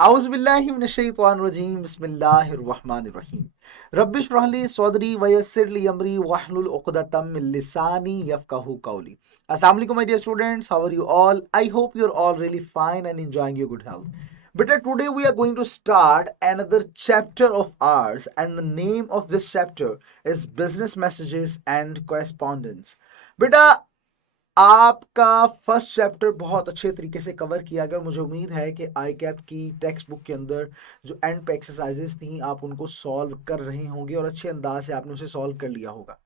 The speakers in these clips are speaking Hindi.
औज़ुबिल्लाहि मिनश्शैतानिर्रजीम बिस्मिल्लाहिर्रहमानिर्रहीम रब्बिश इश्रह ली सदरी वयस्सिर ली अमरी वहलुल उक़दतम मिन लिसानी यफ़क़हू क़ौली। अस्सलाम वालेकुम my dear students, how are you all? I hope you're all really fine and enjoying your good health. But today we are going to start another chapter of ours, and the name of this chapter is Business Messages and Correspondence. बेटा, आपका फर्स्ट चैप्टर बहुत अच्छे तरीके से कवर किया गया। मुझे उम्मीद है कि आई कैप की टेक्स्ट बुक के अंदर जो एंड पे एक्सरसाइजेस थी आप उनको सॉल्व कर रहे होंगे और अच्छे अंदाज से आपने उसे सॉल्व कर लिया होगा।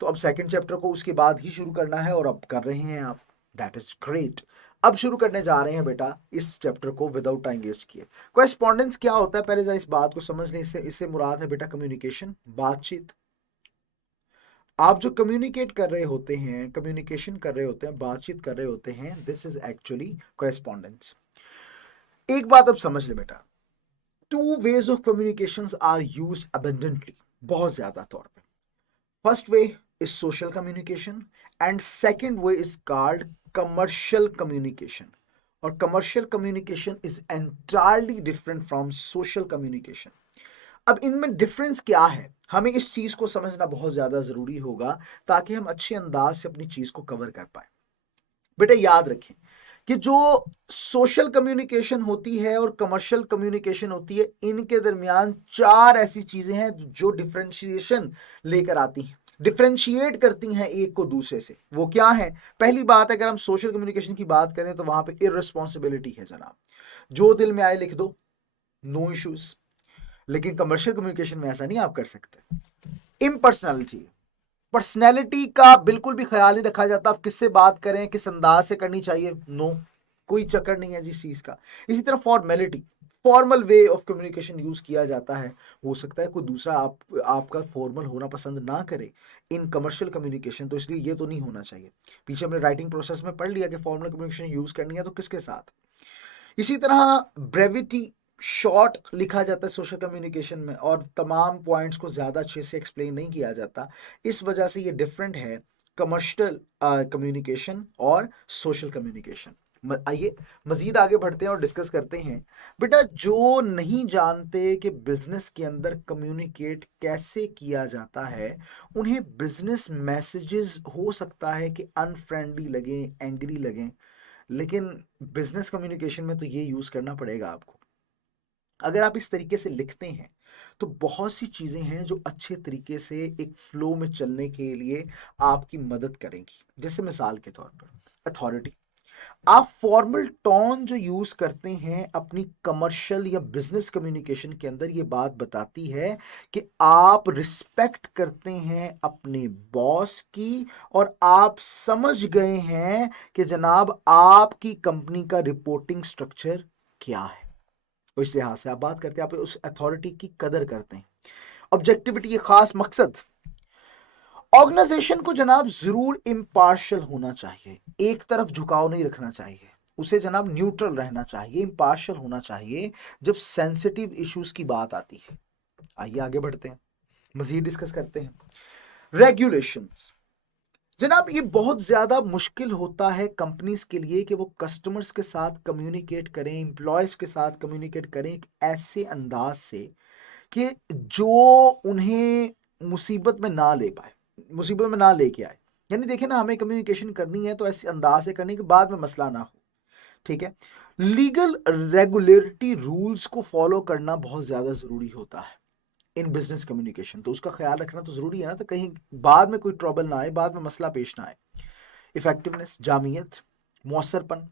तो अब सेकंड चैप्टर को उसके बाद ही शुरू करना है और अब कर रहे हैं आप। That is great. अब शुरू करने जा रहे हैं बेटा इस चैप्टर को विदाउट टाइम वेस्ट किए। कोरेस्पॉन्डेंस क्या होता है, पहले जरा इस बात को समझ लें। इससे मुराद है बेटा कम्युनिकेशन, बातचीत। आप जो कम्युनिकेट कर रहे होते हैं, कम्युनिकेशन कर रहे होते हैं, बातचीत कर रहे होते हैं, दिस इज एक्चुअली कोरेस्पॉन्डेंस। एक बात अब समझ ले बेटा, two ways of communication are use abundantly, बहुत ज्यादा तौर पे। First way is social communication and second way is called commercial communication. और commercial communication is entirely different from social communication. अब इनमें डिफरेंस क्या है, हमें इस चीज को समझना बहुत ज्यादा जरूरी होगा ताकि हम अच्छे अंदाज से अपनी चीज को कवर कर पाए। बेटा याद रखें कि जो सोशल कम्युनिकेशन होती है और कमर्शियल कम्युनिकेशन होती है, इनके दरमियान चार ऐसी चीजें हैं जो डिफरेंशिएशन लेकर आती हैं, डिफरेंशिएट करती हैं एक को दूसरे से। वो क्या है? पहली बात, अगर हम सोशल कम्युनिकेशन की बात करें तो वहां पे इररिस्पॉन्सिबिलिटी है जनाब। जो दिल में आए लिख दो, नो इश्यूज। लेकिन कमर्शियल कम्युनिकेशन में ऐसा नहीं आप कर सकते। इम्पर्सनैलिटी, पर्सनैलिटी का बिल्कुल भी ख्याल नहीं रखा जाता। आप किससे बात करें, किस अंदाज से करनी चाहिए, नो, कोई चक्कर नहीं है जिस चीज का। इसी तरह formality, formal way of communication use किया जाता है। हो सकता है कोई दूसरा आपका फॉर्मल होना पसंद ना करे इन कमर्शियल कम्युनिकेशन, तो इसलिए ये तो नहीं होना चाहिए। पीछे हमने राइटिंग प्रोसेस में पढ़ लिया कि फॉर्मल कम्युनिकेशन यूज करनी है तो किसके साथ। इसी तरह ब्रेविटी, शॉर्ट लिखा जाता है सोशल कम्युनिकेशन में और तमाम पॉइंट्स को ज्यादा अच्छे से एक्सप्लेन नहीं किया जाता। इस वजह से ये डिफरेंट है कमर्शियल कम्युनिकेशन और सोशल कम्युनिकेशन। आइए मजीद आगे बढ़ते हैं और डिस्कस करते हैं। बेटा जो नहीं जानते कि बिजनेस के अंदर कम्युनिकेट कैसे किया जाता है, उन्हें बिजनेस मैसेजेस हो सकता है कि अनफ्रेंडली लगे, एंग्री लगे, लेकिन बिजनेस कम्युनिकेशन में तो ये यूज करना पड़ेगा आपको। अगर आप इस तरीके से लिखते हैं तो बहुत सी चीजें हैं जो अच्छे तरीके से एक फ्लो में चलने के लिए आपकी मदद करेंगी। जैसे मिसाल के तौर पर अथॉरिटी, आप फॉर्मल टोन जो यूज करते हैं अपनी कमर्शियल या बिजनेस कम्युनिकेशन के अंदर, ये बात बताती है कि आप रिस्पेक्ट करते हैं अपने बॉस की और आप समझ गए हैं कि जनाब आपकी कंपनी का रिपोर्टिंग स्ट्रक्चर क्या है। तो इस लिहाज से आप बात करते हैं, आप उस अथॉरिटी की कदर करते हैं। ऑब्जेक्टिविटी, ये खास मकसद, ऑर्गेनाइजेशन को जनाब जरूर इम्पार्शियल होना चाहिए, एक तरफ झुकाव नहीं रखना चाहिए, उसे जनाब न्यूट्रल रहना चाहिए, इम्पार्शियल होना चाहिए जब सेंसिटिव इश्यूज की बात आती है। आइए आगे बढ़ते हैं, मजीद डिस्कस करते हैं। रेगुलेशंस, जनाब ये बहुत ज्यादा मुश्किल होता है कंपनीज के लिए कि वो कस्टमर्स के साथ कम्युनिकेट करें, एम्प्लॉयज के साथ कम्युनिकेट करें एक ऐसे अंदाज से कि जो उन्हें मुसीबत में ना ले पाए, मुसीबत में ना लेके आए। यानी देखें ना, हमें कम्युनिकेशन करनी है तो ऐसे अंदाज से करनी कि बाद में मसला ना हो। ठीक है, लीगल रेगुलेटरी रूल्स को फॉलो करना बहुत ज्यादा जरूरी होता है इन बिजनेस कम्युनिकेशन, तो उसका ख्याल रखना तो जरूरी है ना, तो कहीं बाद में कोई ट्रबल ना आए, बाद में मसला पेश ना आए। इफेक्टिवनेस, जामियत, मौसरपन,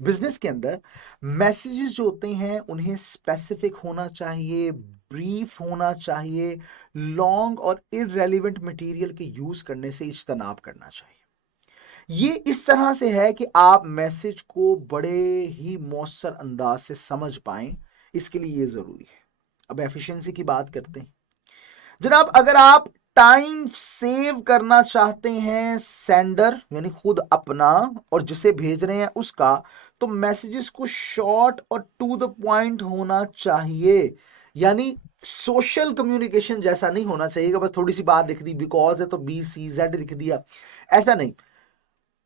बिजनेस के अंदर मैसेजेस जो होते हैं उन्हें स्पेसिफिक होना चाहिए, ब्रीफ होना चाहिए, लॉन्ग और इररेलेवेंट मटेरियल के यूज करने से इज्तनाब करना चाहिए। ये इस तरह से है कि आप मैसेज को बड़े ही मौसर अंदाज से समझ पाएं, इसके लिए ये जरूरी है। अब एफिशिएंसी की बात करते हैं। जनाब अगर आप टाइम सेव करना चाहते हैं, सेंडर यानी खुद अपना और जिसे भेज रहे हैं उसका, तो मैसेजेस को शॉर्ट और टू द पॉइंट होना चाहिए। यानी सोशल कम्युनिकेशन जैसा नहीं होना चाहिए कि बस थोड़ी सी बात लिख दी, बिकॉज है तो बी सी जेड लिख दिया, ऐसा नहीं।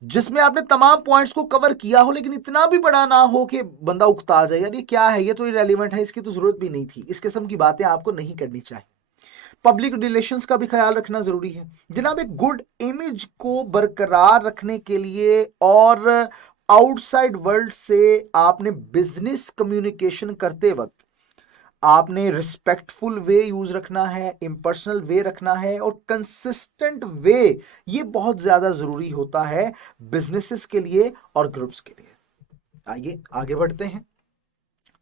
जिसमें आपने तमाम पॉइंट्स को कवर किया हो, लेकिन इतना भी बड़ा ना हो कि बंदा उकता जाए, यार ये क्या है, ये तो इरेलीवेंट है, इसकी तो जरूरत भी नहीं थी। इस किस्म की बातें आपको नहीं करनी चाहिए। पब्लिक रिलेशंस का भी ख्याल रखना जरूरी है जनाब। एक गुड इमेज को बरकरार रखने के लिए और आउटसाइड वर्ल्ड से आपने बिजनेस कम्युनिकेशन करते वक्त आपने रिस्पेक्टफुल वे यूज रखना है, इम्पर्सनल वे रखना है और कंसिस्टेंट वे, ये बहुत ज्यादा जरूरी होता है बिजनेसेस के लिए और ग्रुप्स के लिए। आइए आगे बढ़ते हैं।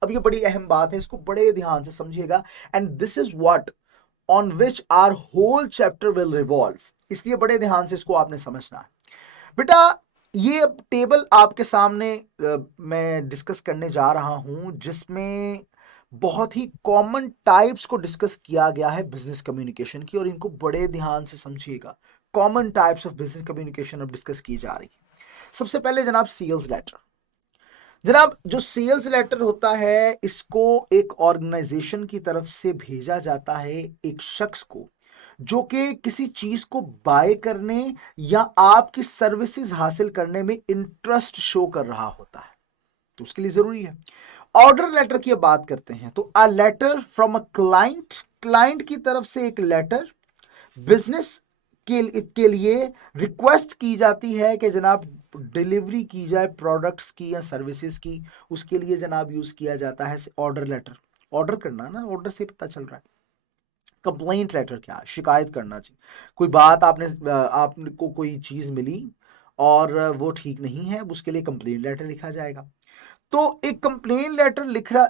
अब ये बड़ी अहम बात है, इसको बड़े ध्यान से समझिएगा। And this is what on which our whole chapter will revolve, इसलिए बड़े ध्यान से इसको आपने समझना है बेटा। ये टेबल आपके सामने मैं डिस्कस करने जा रहा हूं, जिसमें बहुत ही कॉमन टाइप्स को डिस्कस किया गया है बिजनेस कम्युनिकेशन की, और इनको बड़े ध्यान से समझिएगा। Common types of business communication अब डिस्कस की जा रही है। सबसे पहले जनाब सेल्स लेटर। जनाब जो सेल्स लेटर होता है, इसको एक ऑर्गेनाइजेशन की तरफ से भेजा जाता है एक शख्स को जो कि किसी चीज को बाय करने या आपकी सर्विसेज हासिल करने में इंटरेस्ट शो कर रहा होता है, तो उसके लिए जरूरी है। ऑर्डर लेटर की अब बात करते हैं, तो a letter from a client, client की तरफ से एक लेटर बिजनेस के लिए रिक्वेस्ट की जाती है कि जनाब डिलीवरी की जाए प्रोडक्ट्स की या सर्विसेज की, उसके लिए जनाब यूज किया जाता है ऑर्डर लेटर। ऑर्डर करना ना, ऑर्डर से पता चल रहा है। कंप्लेंट लेटर क्या है, शिकायत करना चाहिए। कोई बात आपको कोई चीज मिली और वो ठीक नहीं है, उसके लिए कंप्लेंट लेटर लिखा जाएगा। तो एक कंप्लेन लेटर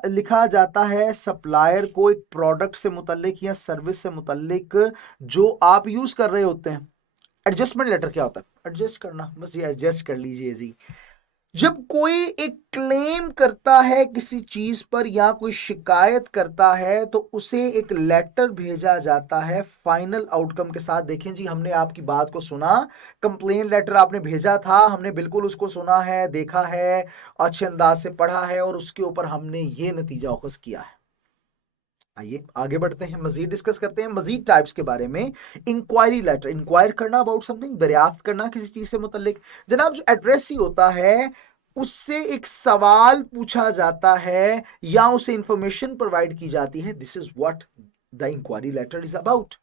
लिखा जाता है सप्लायर को एक प्रोडक्ट से मुतल्लिक या सर्विस से मुतल्लिक जो आप यूज कर रहे होते हैं। एडजस्टमेंट लेटर क्या होता है, एडजस्ट करना, बस ये एडजस्ट कर लीजिए जी। जब कोई एक क्लेम करता है किसी चीज पर या कोई शिकायत करता है, तो उसे एक लेटर भेजा जाता है फाइनल आउटकम के साथ। देखें जी, हमने आपकी बात को सुना, कंप्लेन लेटर आपने भेजा था, हमने बिल्कुल उसको सुना है, देखा है, अच्छे अंदाज से पढ़ा है और उसके ऊपर हमने ये नतीजा अखज़ किया है। आइए आगे बढ़ते हैं, मजीद डिस्कस करते हैं मजीद टाइप्स के बारे में। इंक्वायरी लेटर, इंक्वायर करना अबाउट समथिंग, दरियाफ्त करना किसी चीज से मुतल्लिक। जनाब जो एड्रेस ही होता है, उससे एक सवाल पूछा जाता है या उसे इंफॉर्मेशन प्रोवाइड की जाती है। This is what the inquiry letter is about.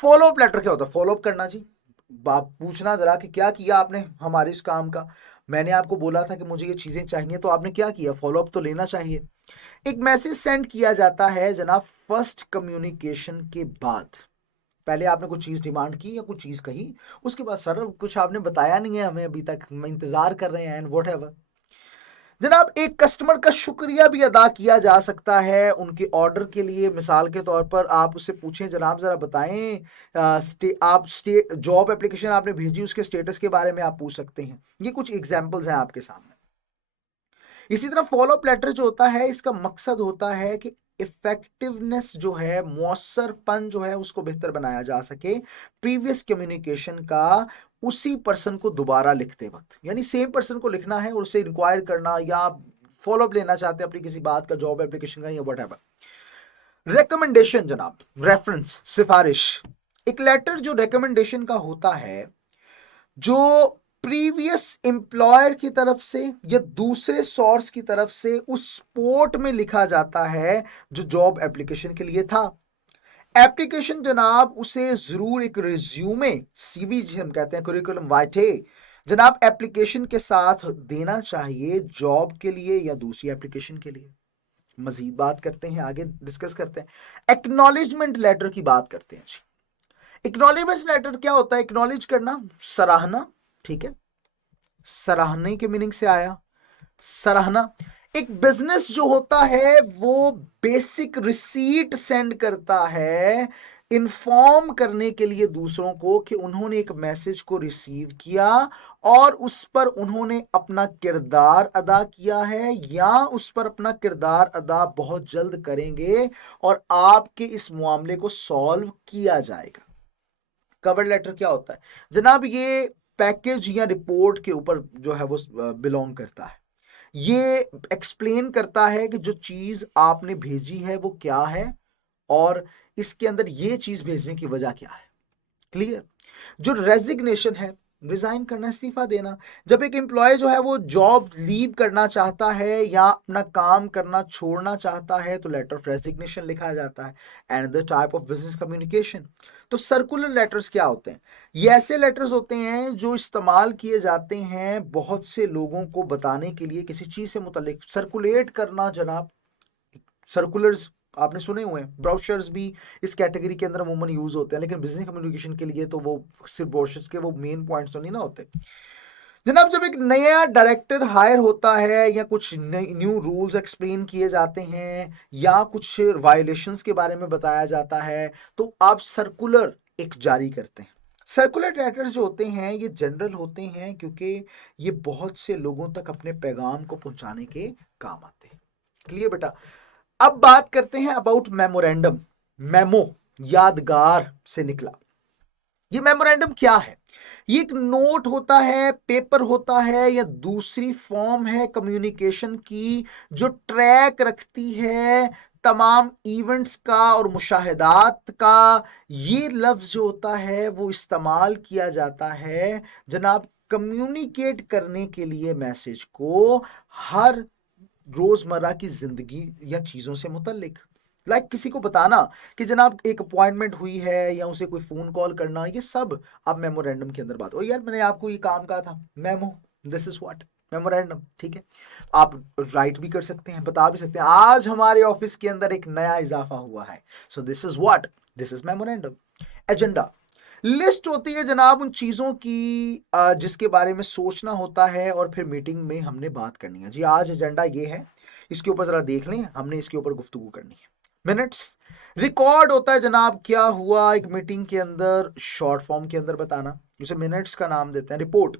Follow up letter क्या होता है, फॉलो अप करना जी, बाप पूछना जरा कि क्या किया आपने हमारे इस काम का, मैंने आपको बोला था कि मुझे ये चीजें चाहिए, तो आपने क्या किया, फॉलो अप तो लेना चाहिए। एक मैसेज सेंड किया जाता है जनाब फर्स्ट कम्युनिकेशन के बाद। पहले आपने कुछ चीज डिमांड की या कुछ चीज कही, उसके बाद सर कुछ आपने बताया नहीं है हमें अभी तक, हम इंतजार कर रहे हैं एंड वट एवर। जनाब एक कस्टमर का शुक्रिया भी अदा किया जा सकता है उनके ऑर्डर के लिए। मिसाल के तौर पर आप उससे पूछें, जनाब जरा बताएं जॉब एप्लीकेशन आपने भेजी, उसके स्टेटस के बारे में आप पूछ सकते हैं। ये कुछ एग्जांपल्स हैं आपके सामने। इसी तरह फॉलो अप लेटर जो होता है, इसका मकसद होता है कि इफेक्टिवनेस जो है, मौसरपन जो है, उसको बेहतर बनाया जा सके प्रीवियस कम्युनिकेशन का, उसी पर्सन को दोबारा लिखते वक्त, यानी सेम पर्सन को लिखना है और उससे इंक्वायर करना या फॉलो अप लेना चाहते हैं अपनी किसी बात का, जॉब एप्लीकेशन का या वट एवर। रिकमेंडेशन जनाब, रेफरेंस, सिफारिश। एक लेटर जो रिकमेंडेशन का होता है, जो प्रीवियस एम्प्लॉयर की तरफ से या दूसरे सोर्स की तरफ से उस स्पोर्ट में लिखा जाता है जो जॉब एप्लीकेशन के लिए था। एप्लीकेशन जनाब उसे जरूर एक रिज्यूमे, सीवी जिसे हम कहते हैं, करिकुलम वाइटे, जनाब एप्लीकेशन के साथ देना चाहिए जॉब के लिए या दूसरी एप्लीकेशन के लिए। मजीद बात करते हैं, आगे डिस्कस करते हैं। एक्नॉलेजमेंट लेटर की बात करते हैं जी। एक्नॉलेजमेंट लेटर क्या होता है, एक्नॉलेज करना, सराहना, ठीक है, सराहने के मीनिंग से आया सराहना। एक बिजनेस जो होता है वो बेसिक रिसीट सेंड करता है इन्फॉर्म करने के लिए दूसरों को कि उन्होंने एक मैसेज को रिसीव किया और उस पर उन्होंने अपना किरदार अदा किया है या उस पर अपना किरदार अदा बहुत जल्द करेंगे और आपके इस मामले को सॉल्व किया जाएगा। कवर लेटर क्या होता है जनाब, ये पैकेज या रिपोर्ट के ऊपर जो है वो बिलोंग करता है। ये एक्सप्लेन करता है कि जो चीज आपने भेजी है वो क्या है और इसके अंदर ये चीज भेजने की वजह क्या है। क्लियर। जो रेजिग्नेशन है, रिजाइन करना, इस्तीफा देना। जब एक एम्प्लॉय जो है वो जॉब लीव करना चाहता है या अपना काम करना छोड़ना चाहता है तो लेटर ऑफ रेजिग्नेशन लिखा जाता है। And the type of business communication, तो सर्कुलर लेटर्स क्या होते हैं? ये ऐसे लेटर्स होते हैं जो इस्तेमाल किए जाते हैं बहुत से लोगों को बताने के लिए किसी चीज से मुतल्लिक, सर्कुलेट करना जनाब। सर्कुलर्स आपने सुने हुए हैं, ब्रोशर्स भी इस कैटेगरी के अंदर अमूमन यूज होते हैं, लेकिन बिजनेस कम्युनिकेशन के लिए तो वो सिर्फ ब्रोशर्स के वो मेन पॉइंट्स तो नहीं ना होते। जनाब जब एक नया डायरेक्टर हायर होता है या कुछ न्यू रूल्स एक्सप्लेन किए जाते हैं या कुछ वायलेशंस के बारे में बताया जाता है तो आप सर्कुलर एक जारी करते हैं। सर्कुलर लेटर्स जो होते हैं ये जनरल होते हैं क्योंकि ये बहुत से लोगों तक अपने पैगाम को पहुंचाने के काम आते हैं। क्लियर बेटा? अब बात करते हैं अबाउट मेमोरेंडम। मेमो यादगार से निकला। ये मेमोरेंडम क्या है? ये एक नोट होता है, पेपर होता है या दूसरी फॉर्म है कम्युनिकेशन की जो ट्रैक रखती है तमाम इवेंट्स का और मुशाहिदात का। ये लफ्ज जो होता है वो इस्तेमाल किया जाता है जनाब कम्युनिकेट करने के लिए मैसेज को हर रोजमर्रा की जिंदगी या चीजों से मुतल्लिक। किसी को बताना कि जनाब एक अपॉइंटमेंट हुई है या उसे कोई फोन कॉल करना, ये सब आप मेमोरेंडम के अंदर बात हो यार मैंने आपको ये काम कहा था, memo, this is what memorandum. ठीक है, आप राइट भी कर सकते हैं, बता भी सकते हैं आज हमारे ऑफिस के अंदर एक नया इजाफा हुआ है, so this is what, this is memorandum. Agenda list होती है जनाब उन चीजों की जिसके बारे में सोचना होता है और फिर मीटिंग में हमने बात करनी है। जी आज एजेंडा ये है, इसके ऊपर जरा देख लें, हमने इसके ऊपर गुफ्तगू करनी है। मिनट्स रिकॉर्ड होता है जनाब क्या हुआ एक मीटिंग के अंदर, शॉर्ट फॉर्म के अंदर बताना, उसे मिनट्स का नाम देते हैं। रिपोर्ट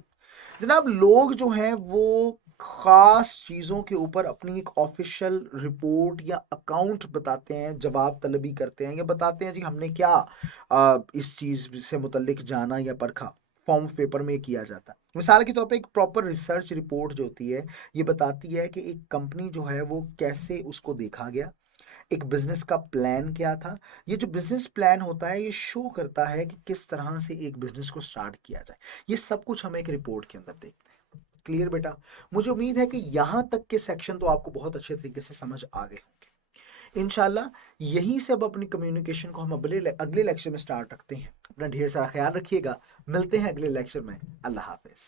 जनाब लोग जो हैं वो खास चीजों के ऊपर अपनी एक ऑफिशियल रिपोर्ट या अकाउंट बताते हैं, जवाब तलबी करते हैं या बताते हैं जी हमने क्या इस चीज से मुतल्लिक जाना या परखा। फॉर्म ऑफ पेपर में किया जाता है। मिसाल के तौर पे एक प्रॉपर रिसर्च रिपोर्ट जो होती है ये बताती है कि एक कंपनी जो है वो कैसे उसको देखा गया, एक बिजनेस का प्लान क्या था। ये जो बिजनेस प्लान होता है ये शो करता है कि किस तरह से एक बिजनेस को स्टार्ट किया जाए। ये सब कुछ हम एक रिपोर्ट के अंदर देखते हैं। क्लियर बेटा? मुझे उम्मीद है कि यहां तक के सेक्शन तो आपको बहुत अच्छे तरीके से समझ आ गए होंगे इंशाल्लाह। यहीं से अब अपनी कम्युनिकेशन को हम अगले लेक्चर में स्टार्ट रखते हैं। अपना ढेर सारा ख्याल रखिएगा, मिलते हैं अगले लेक्चर में। अल्लाह हाफिज।